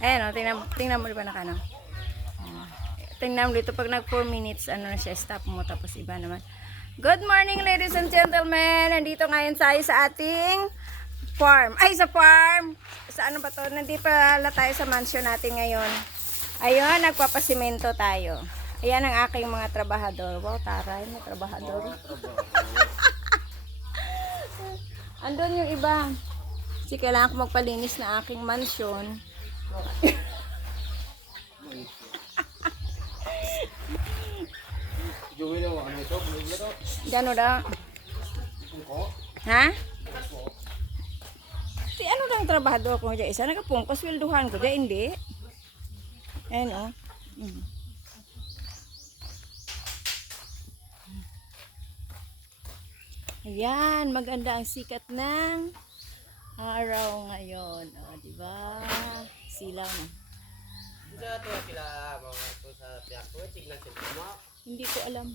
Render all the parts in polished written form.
Ayan o, tingnan mo diba nakano. Tingnan mo dito, pag nag 4 minutes, ano na siya, stop mo, tapos iba naman. Good morning ladies and gentlemen! Nandito ngayon tayo sa ating farm. Ay, sa farm! Sa ano ba to? Nandito pala tayo sa mansion natin ngayon. Ayun, nagpapasimento tayo. Ayan ang aking mga trabahador. Wow, taray, may trabahador. Andun yung iba. Kasi kailangan ko magpalinis na aking mansion. Gano daw? Ha? Si ano lang trabahador ko dyan? Isa nagapungkos, wilduhan ko dyan, hindi. Ayan o. Ayan, maganda ang sikat ng araw ngayon. O, diba? Silaw na. Hindi ko alam.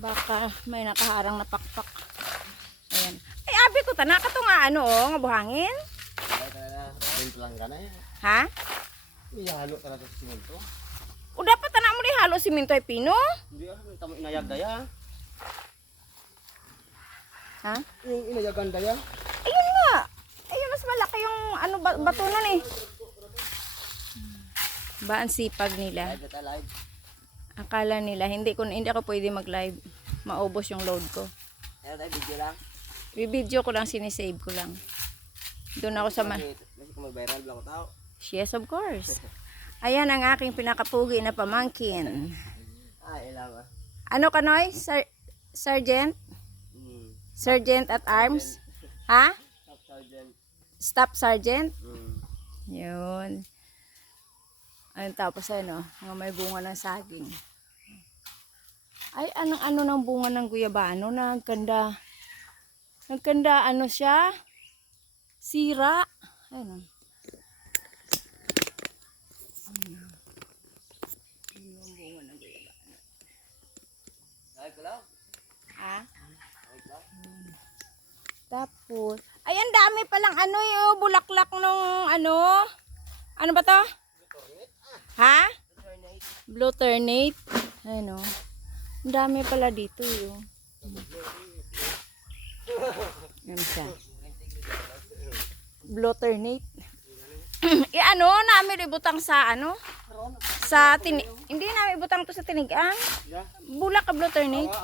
Baka may nakaharang na pakpak. Ayan. Ay, abi ko ta. Nakato nga ano o, nga buhangin. Ha? Ihalo ka na sa simento. O dapat na mo rin halo simento ay pino? Hindi tamo inayag daya. Ha? Yung inayagan daya. Ayun nga. Ayun, mas malaki yung ano, batunan eh. Ba ang sipag nila? Live. Akala nila, hindi ako pwede mag-live. Maubos yung load ko. Kaya tayo video lang. Video ko lang, sinisave ko lang. Doon ako sa Kasi kung mag-viral lang ko tao. Yes, of course. Ayan ang aking pinakapugi na pamangkin. Ilang ah. Ano ka, Noy? Sergeant? Sergeant at arms? Ha? Top sergeant. Staff sergeant? Yun. Ayun, tapos ano, mga may bunga ng saging. Ay, ano ng bunga ng guyabano? Nagkanda. Nagkanda, ano siya? Sira. Ayun. Yung bunga ng guyabano. Ay, kalaw. Ha? Tapos, ay, ang dami palang ano yung bulaklak nung ano. Ano ba to? Ha? Blue ternate. Ano? Ang dami pala dito yung. Yan siya. Blue ternate. Ano, namin ibutang sa ano? Sa tinig. Hindi namin ibutang to sa tinigang. Bulak ka blue ternate.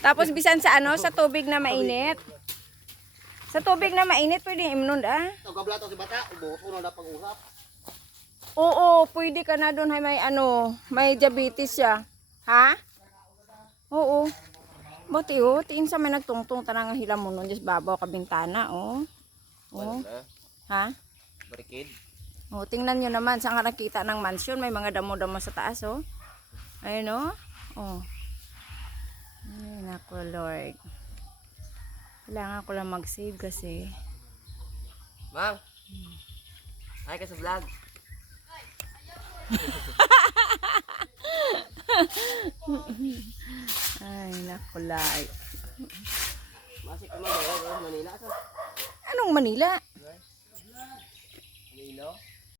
Tapos bisan sa ano, sa tubig na mainit. Sa tubig na mainit pwede imnon ah. Kabla to si bata, ubo na dapat pag-usap. Oo, pwede ka na doon, may ano, may diabetes siya. Ha? Oo. Buti oh, tiin sa may nagtungtong tanang hilam mo nun, just babaw ka bintana, oh. Oh. Ha? Barikid. Oh, tingnan nyo naman, saan ka nakita ng mansion, may mga damo-damo sa taas, oh. Ayun, oh. Oh. Ay, naku, Lord. Kailangan ko lang mag-save kasi. Ma'am. Hi ka sa vlog. Ay, naku, Lord. Masik ka mag-Manila sa. Anong Manila?